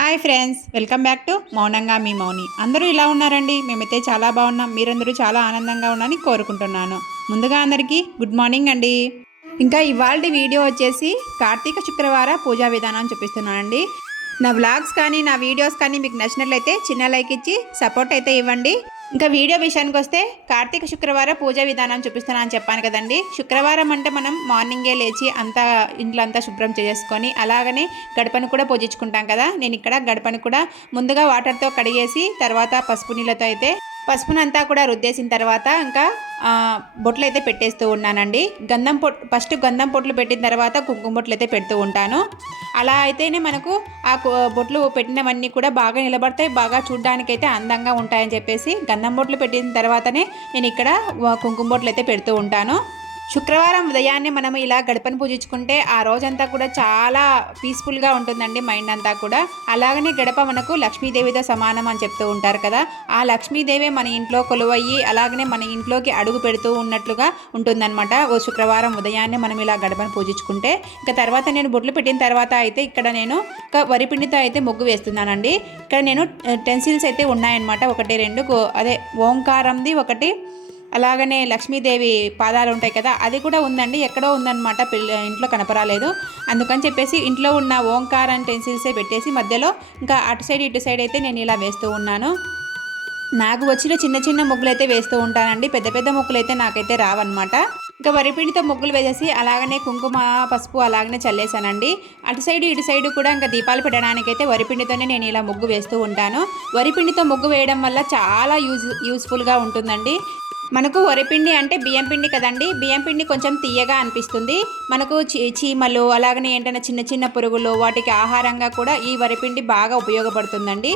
Hi friends, welcome back to మౌనంగా మీ మౌని. అందరూ ఇలా ఉన్నారండి? మేమైతే చాలా బాగున్నాం. మీరందరూ చాలా ఆనందంగా ఉన్నారని కోరుకుంటున్నాను. ముందుగా అందరికీ గుడ్ మార్నింగ్ అండి. ఇంకా ఇవాళ వీడియో వచ్చేసి కార్తీక శుక్రవార పూజా విధానం చూపిస్తున్నానండి. నా వ్లాగ్స్ కానీ నా వీడియోస్ కానీ మీకు నచ్చినట్లయితే చిన్న లైక్ ఇచ్చి సపోర్ట్ అయితే ఇవ్వండి. ఇంకా వీడియో విషయానికి వస్తే కార్తీక శుక్రవారం పూజా విధానం చూపిస్తాను అని చెప్పాను కదండి. శుక్రవారం అంటే మనం మార్నింగే లేచి అంతా ఇంట్లో అంతా శుభ్రం చేసుకొని అలాగనే గడపను కూడా పూజించుకుంటాం కదా. నేను ఇక్కడ గడపను కూడా ముందుగా వాటర్తో కడిగేసి తర్వాత పసుపు నీళ్ళతో అయితే పసుపునంతా కూడా రుద్దేసిన తర్వాత ఇంకా బొట్లు అయితే పెట్టేస్తూ ఉన్నానండి. ఫస్ట్ గంధం పొట్లు పెట్టిన తర్వాత కుంకుమ బొట్లు అయితే పెడుతూ ఉంటాను. అలా అయితేనే మనకు ఆ బొట్లు పెట్టినవన్నీ కూడా బాగా నిలబడతాయి, బాగా చూడడానికైతే అందంగా ఉంటాయని చెప్పేసి గంధం బొట్లు పెట్టిన తర్వాతనే నేను ఇక్కడ కుంకుమ బొట్లు అయితే పెడుతూ ఉంటాను. శుక్రవారం ఉదయాన్నే మనం ఇలా గడపను పూజించుకుంటే ఆ రోజంతా కూడా చాలా పీస్ఫుల్గా ఉంటుందండి, మైండ్ అంతా కూడా. అలాగనే గడప మనకు లక్ష్మీదేవితో సమానం అని చెప్తూ ఉంటారు కదా. ఆ లక్ష్మీదేవి మన ఇంట్లో కొలువయ్యి అలాగనే మన ఇంట్లోకి అడుగు పెడుతూ ఉన్నట్లుగా ఉంటుందన్నమాట. ఓ శుక్రవారం ఉదయాన్నే మనం ఇలా గడపను పూజించుకుంటే ఇంకా తర్వాత నేను బొట్లు పెట్టిన తర్వాత అయితే ఇక్కడ నేను వరిపిండితో అయితే ముగ్గు వేస్తున్నానండి. ఇక్కడ నేను టెన్సిల్స్ అయితే ఉన్నాయన్నమాట, ఒకటి రెండు, అదే ఓంకారంది ఒకటి, అలాగనే లక్ష్మీదేవి పాదాలు ఉంటాయి కదా, అది కూడా ఉందండి. ఎక్కడో ఉందన్నమాట, ఇంట్లో కనపరాలేదు. అందుకని చెప్పేసి ఇంట్లో ఉన్న ఓంకారం టెన్సిల్సే పెట్టేసి మధ్యలో ఇంకా అటు సైడ్ ఇటు సైడ్ అయితే నేను ఇలా వేస్తూ ఉన్నాను. నాకు వచ్చిన చిన్న చిన్న ముగ్గులు అయితే వేస్తూ ఉంటానండి, పెద్ద పెద్ద ముగ్గులు అయితే నాకైతే రావన్నమాట. ఇంకా వరిపిండితో ముగ్గులు వేసేసి అలాగనే కుంకుమ పసుపు అలాగనే చల్లేసానండి. అటు సైడ్ ఇటు సైడ్ కూడా ఇంకా దీపాలు పెట్టడానికైతే వరిపిండితోనే నేను ఇలా ముగ్గు వేస్తూ ఉంటాను. వరిపిండితో ముగ్గు వేయడం వల్ల చాలా యూస్ఫుల్గా ఉంటుందండి. మనకు వరిపిండి అంటే బియ్యం పిండి కదండి. బియ్యం పిండి కొంచెం తీయగా అనిపిస్తుంది. మనకు చీమలు అలాగనే ఏంటంటే చిన్న చిన్న పురుగులు వాటికి ఆహారంగా కూడా ఈ వరిపిండి బాగా ఉపయోగపడుతుందండి.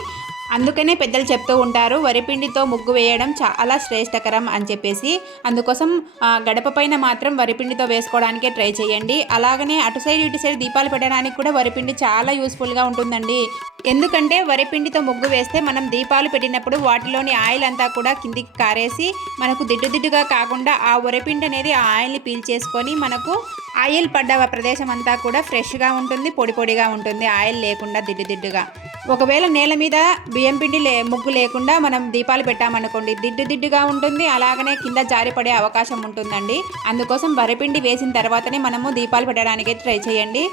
అందుకనే పెద్దలు చెప్తూ ఉంటారు వరిపిండితో ముగ్గు వేయడం చాలా శ్రేష్టకరం అని చెప్పేసి. అందుకోసం గడప పైన మాత్రం వరిపిండితో వేసుకోవడానికే ట్రై చేయండి. అలాగనే అటు సైడ్ ఇటు సైడ్ దీపాలు పెట్టడానికి కూడా వరిపిండి చాలా యూస్ఫుల్గా ఉంటుందండి. ఎందుకంటే వరిపిండితో ముగ్గు వేస్తే మనం దీపాలు పెట్టినప్పుడు వాటిలోని ఆయిల్ అంతా కూడా కిందికి కారేసి మనకు దిడ్డుగా కాకుండా ఆ వరిపిండి అనేది ఆ ఆయిల్ని పీల్చేసుకొని మనకు ఆయిల్ పడ్డ ప్రదేశం అంతా కూడా ఫ్రెష్గా ఉంటుంది, పొడి పొడిగా ఉంటుంది, ఆయిల్ లేకుండా దిడ్డుగా. ఒకవేళ నేల మీద బియ్యం పిండి ముగ్గు లేకుండా మనం దీపాలు పెట్టామనుకోండి, దిడ్డుగా ఉంటుంది, అలాగనే కింద జారిపడే అవకాశం ఉంటుందండి. అందుకోసం వరిపిండి వేసిన తర్వాతనే మనము దీపాలు పెట్టడానికి ట్రై చేయండి.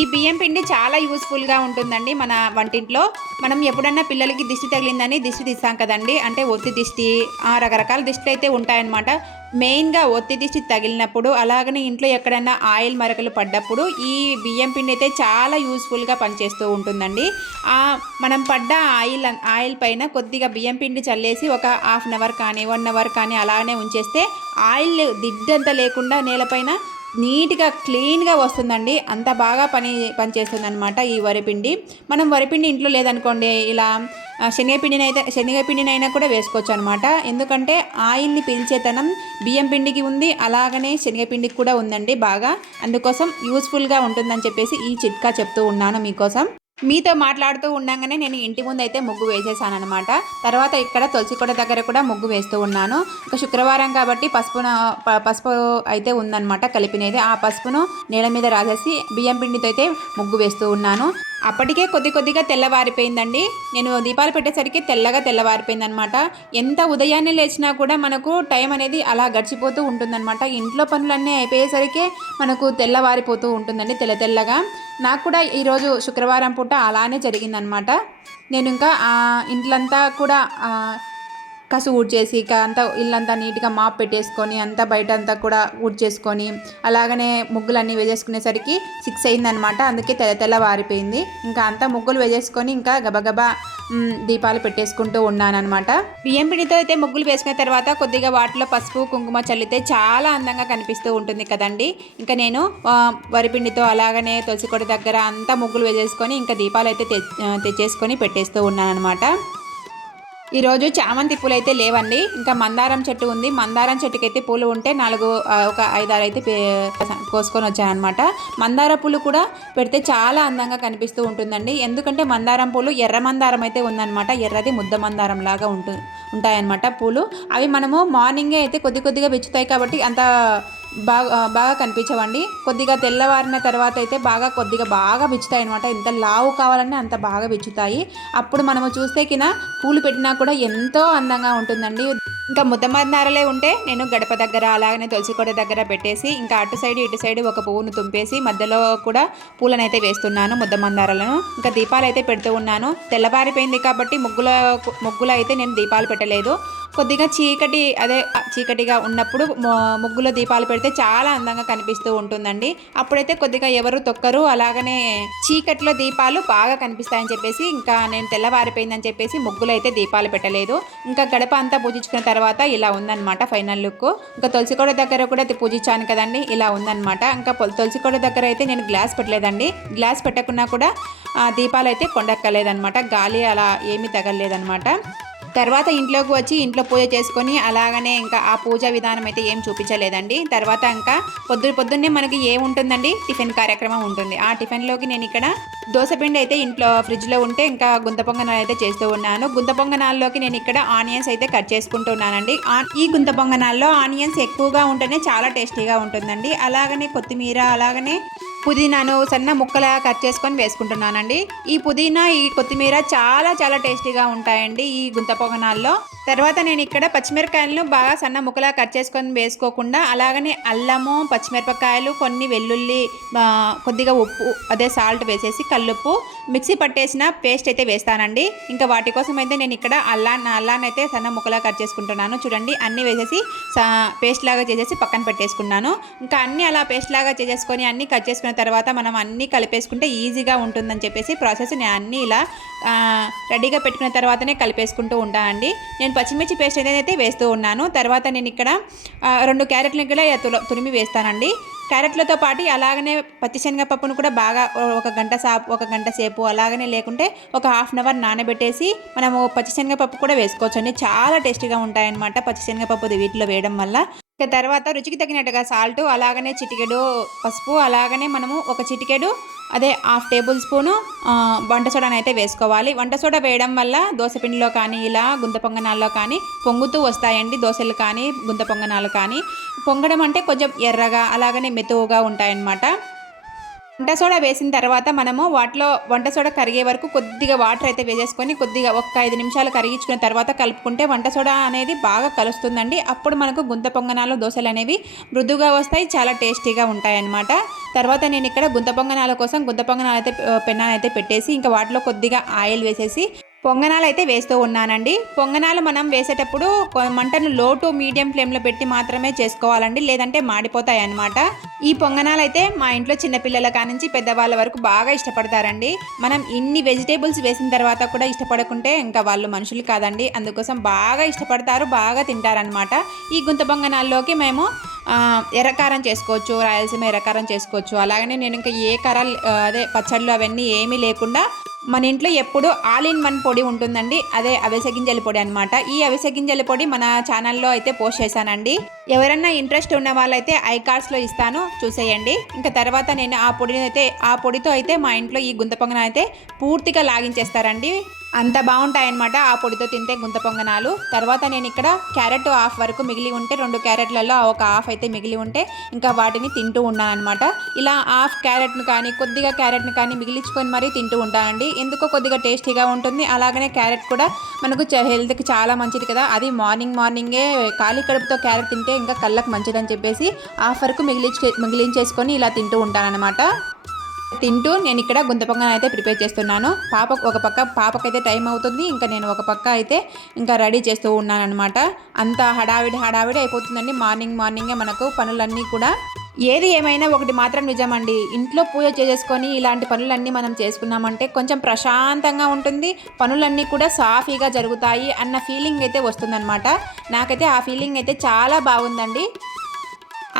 ఈ బియ్యం పిండి చాలా యూస్ఫుల్గా ఉంటుందండి. మన వంటింట్లో మనం ఎప్పుడన్నా పిల్లలకి దిష్టి తగిలిందని దిష్టి తీస్తాం కదండి, అంటే ఒత్తి దిష్టి, రకరకాల దిష్టిలు అయితే ఉంటాయన్నమాట. మెయిన్గా ఒత్తి దిష్టి తగిలినప్పుడు అలాగనే ఇంట్లో ఎక్కడన్నా ఆయిల్ మరకలు పడ్డప్పుడు ఈ బియ్యం పిండి అయితే చాలా యూస్ఫుల్గా పనిచేస్తూ ఉంటుందండి. మనం పడ్డ ఆయిల్ పైన కొద్దిగా బియ్యం పిండి చల్లేసి ఒక హాఫ్ అన్ అవర్ కానీ 1 అవర్ కానీ అలానే ఉంచేస్తే ఆయిల్ దిడ్డంతా లేకుండా నేలపైన నీట్గా క్లీన్గా వస్తుందండి. అంత బాగా పనిచేస్తుంది అనమాట ఈ వరిపిండి. మనం వరిపిండి ఇంట్లో లేదనుకోండి, ఇలా శనగపిండినైనా కూడా వేసుకోవచ్చు అనమాట. ఎందుకంటే ఆయిల్ని పీల్చేతనం బియ్యం పిండికి ఉంది, అలాగనే శనగపిండికి కూడా ఉందండి బాగా. అందుకోసం యూస్ఫుల్గా ఉంటుందని చెప్పేసి ఈ చిట్కా చెప్తూ ఉన్నాను మీకోసం. మీతో మాట్లాడుతూ ఉండగానే నేను ఇంటి ముందు అయితే ముగ్గు వేసేసాను అనమాట. తర్వాత ఇక్కడ తులసి కోట దగ్గర కూడా ముగ్గు వేస్తూ ఉన్నాను. ఒక శుక్రవారం కాబట్టి పసుపు అయితే ఉందన్నమాట కలిపినది. ఆ పసుపును నేల మీద రాసేసి బియ్యం పిండితో అయితే ముగ్గు వేస్తూ ఉన్నాను. అప్పటికే కొద్దిగా తెల్లవారిపోయిందండి. నేను దీపాలు పెట్టేసరికి తెల్లవారిపోయింది అనమాట. ఎంత ఉదయాన్నే లేచినా కూడా మనకు టైం అనేది అలా గడిచిపోతూ ఉంటుందన్నమాట. ఇంట్లో పనులన్నీ అయిపోయేసరికి మనకు తెల్లవారిపోతూ ఉంటుందండి, తెల్లగా. నాకు కూడా ఈరోజు శుక్రవారం పూట అలానే జరిగిందనమాట. నేను ఇంకా ఇంట్లంతా కూడా కసు ఊడ్చేసి అంతా ఇల్లంతా నీట్గా మాప్ పెట్టేసుకొని అంతా బయట అంతా కూడా ఊడ్చేసుకొని అలాగనే ముగ్గులన్నీ వేసేసుకునేసరికి 6 అయిందనమాట. అందుకే తెల్లవారిపోయింది. ఇంకా అంతా ముగ్గులు వేసేసుకొని ఇంకా గబగబా దీపాలు పెట్టేసుకుంటూ ఉన్నానమాట. బియ్యం పిండితో అయితే ముగ్గులు వేసుకున్న తర్వాత కొద్దిగా వాటిలో పసుపు కుంకుమ చల్లితే చాలా అందంగా కనిపిస్తూ ఉంటుంది కదండి. ఇంకా నేను వరిపిండితో అలాగనే తులసి కోట దగ్గర అంతా ముగ్గులు వేసేసుకొని ఇంకా దీపాలు అయితే తెచ్చేసుకొని పెట్టేస్తూ ఉన్నానమాట. ఈరోజు చామంతి పూలు అయితే లేవండి. ఇంకా మందారం చెట్టు ఉంది. మందారం చెట్టుకి అయితే పూలు ఉంటే ఒక 5-6 అయితే కోసుకొని వచ్చానమాట. మందార పూలు కూడా పెడితే చాలా అందంగా కనిపిస్తూ ఉంటుందండి. ఎందుకంటే మందారం పూలు ఎర్ర మందారం అయితే ఉందన్నమాట. ఎర్రది ముద్ద మందారం లాగా ఉంటాయన్నమాట పూలు. అవి మనము మార్నింగే అయితే కొద్దిగా విచ్చుతాయి కాబట్టి అంత బాగా కనిపించవండి. కొద్దిగా తెల్లవారిన తర్వాత అయితే కొద్దిగా బిచ్చుతాయి అనమాట. ఎంత లావు కావాలన్నా అంత బాగా బిచ్చుతాయి. అప్పుడు మనము చూస్తే కినా పూలు పెట్టినా కూడా ఎంతో అందంగా ఉంటుందండి. ఇంకా ముద్దమందారలే ఉంటే నేను గడప దగ్గర అలాగనే తులసి కోట దగ్గర పెట్టేసి ఇంకా అటు సైడ్ ఇటు సైడ్ ఒక పువ్వును తుంపేసి మధ్యలో కూడా పూలనైతే వేస్తున్నాను ముద్దమందారాలను. ఇంకా దీపాలు అయితే పెడుతూ ఉన్నాను. తెల్లవారిపోయింది కాబట్టి ముగ్గులో అయితే నేను దీపాలు పెట్టలేదు. కొద్దిగా చీకటిగా ఉన్నప్పుడు ముగ్గులో దీపాలు పెడితే చాలా అందంగా కనిపిస్తూ ఉంటుందండి. అప్పుడైతే కొద్దిగా ఎవరు తొక్కరు, అలాగనే చీకట్లో దీపాలు బాగా కనిపిస్తాయని చెప్పేసి ఇంకా నేను తెల్లవారిపోయిందని చెప్పేసి ముగ్గులో అయితే దీపాలు పెట్టలేదు. ఇంకా గడప అంతా పూజించుకున్న తర్వాత ఇలా ఉందన్నమాట ఫైనల్ లుక్. ఇంకా తులసికోట దగ్గర కూడా పూజించాను కదండి, ఇలా ఉందన్నమాట. ఇంకా తులసికోట దగ్గర అయితే నేను గ్లాస్ పెట్టలేదండి. గ్లాస్ పెట్టకున్నా కూడా దీపాలు అయితే కొండెక్కలేదన్నమాట. గాలి అలా ఏమీ తగలలేదన్నమాట. తర్వాత ఇంట్లోకి వచ్చి ఇంట్లో పూజ చేసుకొని అలాగనే ఇంకా ఆ పూజ విధానం అయితే ఏం చూపించలేదండి. తర్వాత ఇంకా పొద్దున్నే మనకి ఏముంటుందండి, టిఫిన్ కార్యక్రమం ఉంటుంది. ఆ టిఫిన్లోకి నేను ఇక్కడ దోసపిండి అయితే ఇంట్లో ఫ్రిడ్జ్లో ఉంటే ఇంకా గుంత పొంగనాలు అయితే చేస్తూ ఉన్నాను. గుంత పొంగనాల్లోకి నేను ఇక్కడ ఆనియన్స్ అయితే కట్ చేసుకుంటున్నానండి. ఈ గుంత పొంగనాల్లో ఆనియన్స్ ఎక్కువగా ఉంటేనే చాలా టేస్టీగా ఉంటుందండి. అలాగనే కొత్తిమీర, అలాగనే పుదీనాను సన్న ముక్కలా కట్ చేసుకొని వేసుకుంటున్నానండి. ఈ పుదీనా, ఈ కొత్తిమీర చాలా చాలా టేస్టీగా ఉంటాయండి ఈ గుంత పొంగనాల్లో. తర్వాత నేను ఇక్కడ పచ్చిమిరపకాయలను బాగా సన్న ముక్కలా కట్ చేసుకొని వేసుకోకుండా అలాగనే అల్లము, పచ్చిమిరపకాయలు, కొన్ని వెల్లుల్లి, కొద్దిగా ఉప్పు అదే సాల్ట్ వేసేసి కల్లుప్పు మిక్సీ పట్టేసిన పేస్ట్ అయితే వేస్తానండి. ఇంకా వాటి కోసం అయితే నేను ఇక్కడ అల్లాన్ని అయితే సన్న ముక్కలా కట్ చేసుకుంటున్నాను. చూడండి, అన్నీ వేసేసి పేస్ట్ లాగా చేసేసి పక్కన పెట్టేసుకున్నాను. ఇంకా అన్నీ అలా పేస్ట్ లాగా చేసేసుకొని అన్నీ కట్ చేసుకున్న తర్వాత మనం అన్నీ కలిపేసుకుంటే ఈజీగా ఉంటుందని చెప్పేసి ప్రాసెస్ నేను అన్నీ ఇలా రెడీగా పెట్టుకున్న తర్వాతనే కలిపేసుకుంటూ ఉంటానండి. నేను పచ్చిమిర్చి పేస్ట్ అయితే వేస్తూ ఉన్నాను. తర్వాత నేను ఇక్కడ 2 క్యారెట్లను కూడా తురిమి వేస్తానండి. క్యారెట్లతో పాటు అలాగనే పచ్చిశనగపప్పును కూడా బాగా ఒక గంట సేపు అలాగనే లేకుంటే ఒక హాఫ్ అన్ అవర్ నానబెట్టేసి మనము పచ్చిశనగపప్పు కూడా వేసుకోవచ్చండి. చాలా టేస్టీగా ఉంటాయన్నమాట పచ్చిశనగపప్పు వీటిలో వేయడం వల్ల. తర్వాత రుచికి తగినట్టుగా సాల్ట్, అలాగనే చిటికెడు పసుపు, అలాగనే మనము ఒక చిటికెడు అదే 1/2 టేబుల్ స్పూను వంట సోడాని అయితే వేసుకోవాలి. వంట సోడా వేయడం వల్ల దోసపిండిలో కానీ ఇలా గుంత పొంగనాల్లో కానీ పొంగుతూ వస్తాయండి. దోశలు కానీ గుంత పొంగనాలు కానీ పొంగడం అంటే కొంచెం ఎర్రగా అలాగనే మెతువుగా ఉంటాయన్నమాట. వంట సోడా వేసిన తర్వాత మనము వాటిలో వంట సోడా కరిగే వరకు కొద్దిగా వాటర్ అయితే వేసేసుకొని కొద్దిగా ఒక 5 నిమిషాలు కరిగించుకున్న తర్వాత కలుపుకుంటే వంట సోడా అనేది బాగా కలుస్తుందండి. అప్పుడు మనకు గుంత పొంగనాలు, దోశలు అనేవి మృదువుగా వస్తాయి, చాలా టేస్టీగా ఉంటాయన్నమాట. తర్వాత నేను ఇక్కడ గుంత పొంగనాల కోసం గుంత పొంగనాలు అయితే పెన్నాను అయితే పెట్టేసి ఇంకా వాటిలో కొద్దిగా ఆయిల్ వేసేసి పొంగనాలు అయితే వేస్తూ ఉన్నానండి. పొంగనాలు మనం వేసేటప్పుడు మంటను లో టు మీడియం ఫ్లేమ్లో పెట్టి మాత్రమే చేసుకోవాలండి, లేదంటే మాడిపోతాయి అన్నమాట. ఈ పొంగనాలు అయితే మా ఇంట్లో చిన్నపిల్లల కానించి పెద్దవాళ్ళ వరకు బాగా ఇష్టపడతారండి. మనం ఇన్ని వెజిటేబుల్స్ వేసిన తర్వాత కూడా ఇష్టపడకుంటే ఇంకా వాళ్ళు మనుషులు కాదండి. అందుకోసం బాగా ఇష్టపడతారు, బాగా తింటారనమాట. ఈ గుంత పొంగనాల్లోకి మేము ఎర్రకారం చేసుకోవచ్చు, రాయలసీమ ఎర్రకారం చేసుకోవచ్చు. అలాగనే నేను ఇంకా ఏ కారాలు అదే పచ్చళ్ళు అవన్నీ ఏమీ లేకుండా మన ఇంట్లో ఎప్పుడు ఆల్ ఇన్ వన్ పొడి ఉంటుందండి, అదే అవిసె గింజల పొడి అనమాట. ఈ అవిసె గింజల పొడి మన ఛానల్లో అయితే పోస్ట్ చేశానండి. ఎవరైనా ఇంట్రెస్ట్ ఉన్న వాళ్ళైతే ఐ కార్డ్స్లో ఇస్తాను, చూసేయండి. ఇంకా తర్వాత నేను ఆ పొడితో అయితే మా ఇంట్లో ఈ గుంత పొంగనాలు అయితే పూర్తిగా లాగించేస్తారండి. అంత బాగుంటాయన్నమాట ఆ పొడితో తింటే గుంత పొంగనాలు. తర్వాత నేను ఇక్కడ క్యారెట్ హాఫ్ వరకు మిగిలి ఉంటే 2 క్యారెట్లలో ఒక హాఫ్ అయితే మిగిలి ఉంటే ఇంకా వాటిని తింటూ ఉన్నాను అనమాట. ఇలా హాఫ్ క్యారెట్ను కానీ కొద్దిగా క్యారెట్ను కానీ మిగిలించుకొని మరీ తింటూ ఉంటానండి. ఎందుకో కొద్దిగా టేస్టీగా ఉంటుంది. అలాగనే క్యారెట్ కూడా మనకు హెల్త్కి చాలా మంచిది కదా. అది మార్నింగే ఖాళీ కడుపుతో క్యారెట్ తింటే ఇంకా కళ్ళకు మంచిదని చెప్పేసి హాఫ్ వరకు మిగిలించేసుకొని ఇలా తింటూ ఉంటానన్నమాట. తింటూ నేను ఇక్కడ గుంత పొంగనాలు అయితే ప్రిపేర్ చేస్తున్నాను. పాపకైతే టైం అవుతుంది, ఇంకా నేను ఒక పక్క అయితే ఇంకా రెడీ చేస్తూ ఉన్నాను అనమాట. అంత హడావిడి అయిపోతుందండి. మార్నింగే మనకు పనులన్నీ కూడా. ఏది ఏమైనా ఒకటి మాత్రం నిజమండి, ఇంట్లో పూజ చేసేసుకొని ఇలాంటి పనులన్నీ మనం చేసుకున్నామంటే కొంచెం ప్రశాంతంగా ఉంటుంది, పనులన్నీ కూడా సాఫీగా జరుగుతాయి అన్న ఫీలింగ్ అయితే వస్తుందన్నమాట. నాకైతే ఆ ఫీలింగ్ అయితే చాలా బాగుందండి.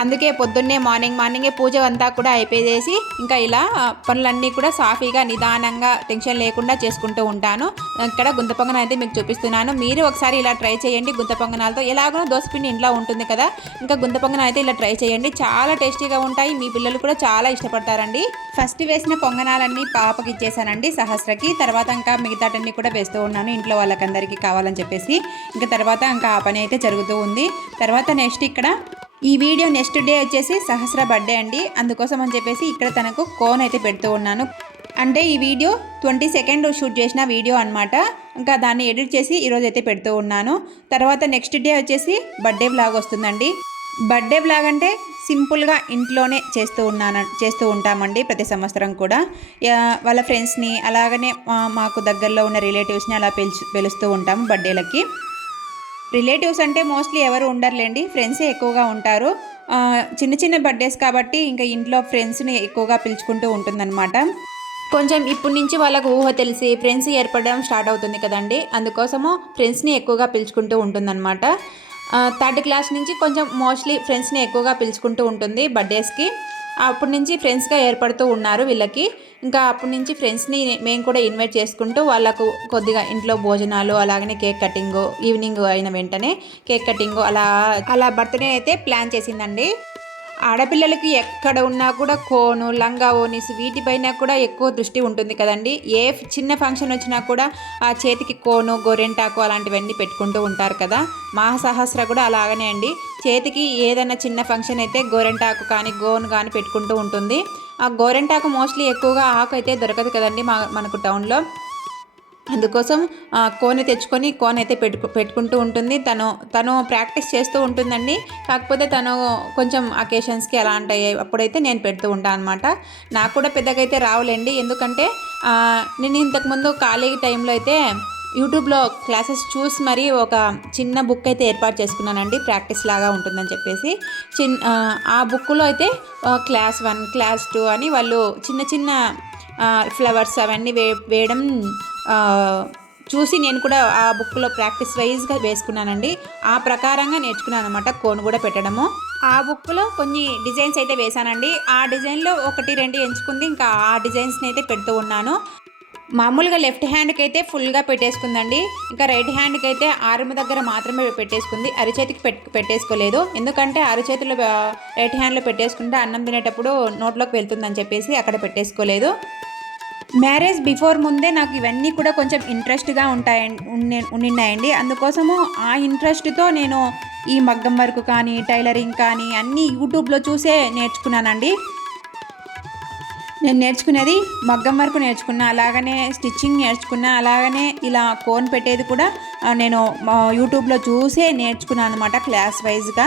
అందుకే పొద్దున్నే మార్నింగే పూజ అంతా కూడా అయిపోయేసి ఇంకా ఇలా పనులన్నీ కూడా సాఫీగా నిదానంగా టెన్షన్ లేకుండా చేసుకుంటూ ఉంటాను. ఇక్కడ గుంత పొంగనాలు అయితే మీకు చూపిస్తున్నాను. మీరు ఒకసారి ఇలా ట్రై చేయండి. గుంత పొంగనాలతో ఎలాగో దోసపిండి ఇంట్లో ఉంటుంది కదా, ఇంకా గుంత పొంగనాలు అయితే ఇలా ట్రై చేయండి. చాలా టేస్టీగా ఉంటాయి, మీ పిల్లలు కూడా చాలా ఇష్టపడతారండి. ఫస్ట్ వేసిన పొంగనాలన్నీ పాపకి ఇచ్చేసానండి, సహస్రకి. తర్వాత ఇంకా మిగతాటన్నీ కూడా వేస్తూ ఉన్నాను ఇంట్లో వాళ్ళకందరికీ కావాలని చెప్పేసి. ఇంకా తర్వాత ఇంకా ఆ పని అయితే జరుగుతూ ఉంది. తర్వాత నెక్స్ట్ ఇక్కడ ఈ వీడియో నెక్స్ట్ డే వచ్చేసి సహస్ర బర్త్డే అండి. అందుకోసం అని చెప్పేసి ఇక్కడ తనకు కోన్ అయితే పెడుతూ ఉన్నాను. అంటే ఈ వీడియో 22nd షూట్ చేసిన వీడియో అనమాట. ఇంకా దాన్ని ఎడిట్ చేసి ఈరోజు అయితే పెడుతూ ఉన్నాను. తర్వాత నెక్స్ట్ డే వచ్చేసి బర్త్డే వ్లాగ్ వస్తుందండి. బర్త్డే వ్లాగ్ అంటే సింపుల్గా ఇంట్లోనే చేస్తూ ఉంటామండి ప్రతి సంవత్సరం కూడా. వాళ్ళ ఫ్రెండ్స్ని అలాగనే మాకు దగ్గరలో ఉన్న రిలేటివ్స్ని అలా పిలుస్తూ ఉంటాము బర్త్డేలకి. రిలేటివ్స్ అంటే మోస్ట్లీ ఎవరు ఉండరులేండి, ఫ్రెండ్సే ఎక్కువగా ఉంటారు. చిన్న చిన్న బర్త్డేస్ కాబట్టి ఇంకా ఇంట్లో ఫ్రెండ్స్ని ఎక్కువగా పిలుచుకుంటూ ఉంటుందన్నమాట. కొంచెం ఇప్పటి నుంచి వాళ్ళకు ఊహ తెలిసి ఫ్రెండ్స్ ఏర్పడడం స్టార్ట్ అవుతుంది కదండి. అందుకోసము ఫ్రెండ్స్ని ఎక్కువగా పిలుచుకుంటూ ఉంటుందన్నమాట. 3rd క్లాస్ నుంచి కొంచెం మోస్ట్లీ ఫ్రెండ్స్ని ఎక్కువగా పిలుచుకుంటూ ఉంటుంది బర్త్డేస్కి. అప్పటి నుంచి ఫ్రెండ్స్గా ఏర్పడుతూ ఉన్నారు వీళ్ళకి. ఇంకా అప్పటి నుంచి ఫ్రెండ్స్ని మేము కూడా ఇన్వైట్ చేసుకుంటూ వాళ్ళకు కొద్దిగా ఇంట్లో భోజనాలు, అలాగనే కేక్ కటింగు, ఈవినింగ్ అయిన వెంటనే కేక్ కటింగు అలా బర్త్డే అయితే ప్లాన్ చేసిందండి. ఆడపిల్లలకి ఎక్కడ ఉన్నా కూడా కోను, లంగా ఓనీస్ వీటిపైన కూడా ఎక్కువ దృష్టి ఉంటుంది కదండి. ఏ చిన్న ఫంక్షన్ వచ్చినా కూడా ఆ చేతికి కోను, గోరెంటాకు అలాంటివన్నీ పెట్టుకుంటూ ఉంటారు కదా. మా సహస్ర కూడా అలాగనే అండి. చేతికి ఏదైనా చిన్న ఫంక్షన్ అయితే గోరెంటాకు కానీ గోను కానీ పెట్టుకుంటూ ఉంటుంది. ఆ గోరెంటాకు మోస్ట్లీ ఎక్కువగా ఆకు అయితే దొరకదు కదండి మనకు టౌన్లో. అందుకోసం కోన్ తెచ్చుకొని కోన్ అయితే పెట్టుకుంటూ ఉంటుంది. తను ప్రాక్టీస్ చేస్తూ ఉంటుందండి. కాకపోతే తను కొంచెం అకేషన్స్కి ఎలా ఉంటాయి అప్పుడైతే నేను పెడుతూ ఉంటాను అనమాట. నాకు కూడా పెద్దగా అయితే రావులేండి. ఎందుకంటే నేను ఇంతకుముందు ఖాళీ టైంలో అయితే యూట్యూబ్లో క్లాసెస్ చూసి మరీ ఒక చిన్న బుక్ అయితే ఏర్పాటు చేసుకున్నానండి, ప్రాక్టీస్ లాగా ఉంటుందని చెప్పేసి. ఆ బుక్లో అయితే క్లాస్ 1, క్లాస్ 2 అని వాళ్ళు చిన్న చిన్న ఫ్లవర్స్ అవన్నీ వేయడం చూసి నేను కూడా ఆ బుక్లో ప్రాక్టీస్ వైజ్గా వేసుకున్నానండి. ఆ ప్రకారంగా నేర్చుకున్నాను అనమాట కోన్ కూడా పెట్టడము. ఆ బుక్లో కొన్ని డిజైన్స్ అయితే వేశానండి. ఆ డిజైన్లో 1, 2 ఎంచుకుంది. ఇంకా ఆ డిజైన్స్ని అయితే పెడుతూ ఉన్నాను. మామూలుగా లెఫ్ట్ హ్యాండ్కి అయితే ఫుల్గా పెట్టేసుకుందండి. ఇంకా రైట్ హ్యాండ్కి అయితే ఆర్మ్ దగ్గర మాత్రమే పెట్టేసుకుంది, అరిచేతికి పెట్టేసుకోలేదు. ఎందుకంటే అరిచేతులు రైట్ హ్యాండ్లో పెట్టేసుకుంటే అన్నం తినేటప్పుడు నోట్లోకి వెళ్తుందని చెప్పేసి అక్కడ పెట్టేసుకోలేదు. మ్యారేజ్ బిఫోర్ ముందే నాకు ఇవన్నీ కూడా కొంచెం ఇంట్రెస్ట్గా ఉండినాయండి. అందుకోసము ఆ ఇంట్రెస్ట్తో నేను ఈ మగ్గం వర్క్ కానీ, టైలరింగ్ కానీ అన్నీ యూట్యూబ్లో చూసే నేర్చుకున్నానండి. నేను నేర్చుకునేది మగ్గం వరకు నేర్చుకున్నా, అలాగనే స్టిచ్చింగ్ నేర్చుకున్నా, అలాగనే ఇలా కోన్ పెట్టేది కూడా నేను యూట్యూబ్లో చూసే నేర్చుకున్నాను అనమాట క్లాస్ వైజ్గా.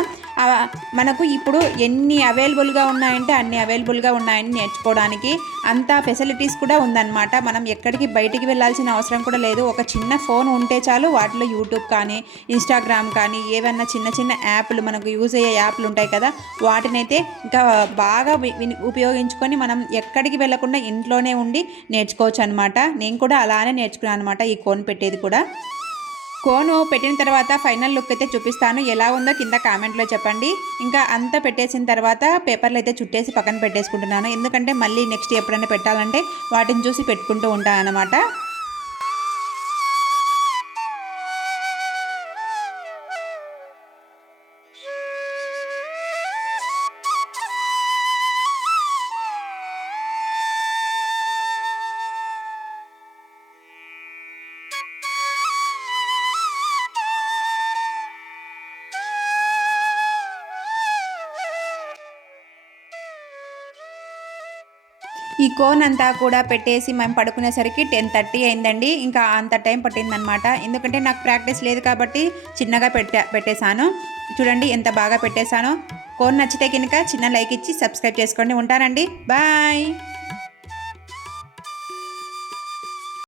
మనకు ఇప్పుడు ఎన్ని అవైలబుల్గా ఉన్నాయంటే అన్ని అవైలబుల్గా ఉన్నాయని నేర్చుకోవడానికి అంత ఫెసిలిటీస్ కూడా ఉందన్నమాట. మనం ఎక్కడికి బయటికి వెళ్ళాల్సిన అవసరం కూడా లేదు. ఒక చిన్న ఫోన్ ఉంటే చాలు, వాటిలో యూట్యూబ్ కానీ, ఇన్స్టాగ్రామ్ కానీ, ఏవన్నా చిన్న చిన్న యాప్లు మనకు యూజ్ అయ్యే యాప్లు ఉంటాయి కదా, వాటినైతే ఇంకా బాగా ఉపయోగించుకొని మనం ఎక్కడికి వెళ్ళకుండా ఇంట్లోనే ఉండి నేర్చుకోవచ్చు అనమాట. నేను కూడా అలానే నేర్చుకున్నాను అనమాట ఈ కోన్ పెట్టేది కూడా. కోను పెట్టిన తర్వాత ఫైనల్ లుక్ అయితే చూపిస్తాను, ఎలా ఉందో కింద కామెంట్లో చెప్పండి. ఇంకా అంతా పెట్టేసిన తర్వాత పేపర్లు అయితే చుట్టేసి పక్కన పెట్టేసుకుంటున్నాను. ఎందుకంటే మళ్ళీ నెక్స్ట్ ఎప్పుడైనా పెట్టాలంటే వాటిని చూసి పెట్టుకుంటూ ఉంటాను అన్నమాట. ఈ కోన్ అంతా కూడా పెట్టేసి మేము పడుకునేసరికి 10:30 అయిందండి. ఇంకా అంత టైం పట్టిందనమాట. ఎందుకంటే నాకు ప్రాక్టీస్ లేదు కాబట్టి చిన్నగా పెట్టేశాను. చూడండి ఎంత బాగా పెట్టేశానో. కోన్ నచ్చితే కనుక చిన్న లైక్ ఇచ్చి సబ్స్క్రైబ్ చేసుకోండి. ఉంటానండి, బాయ్.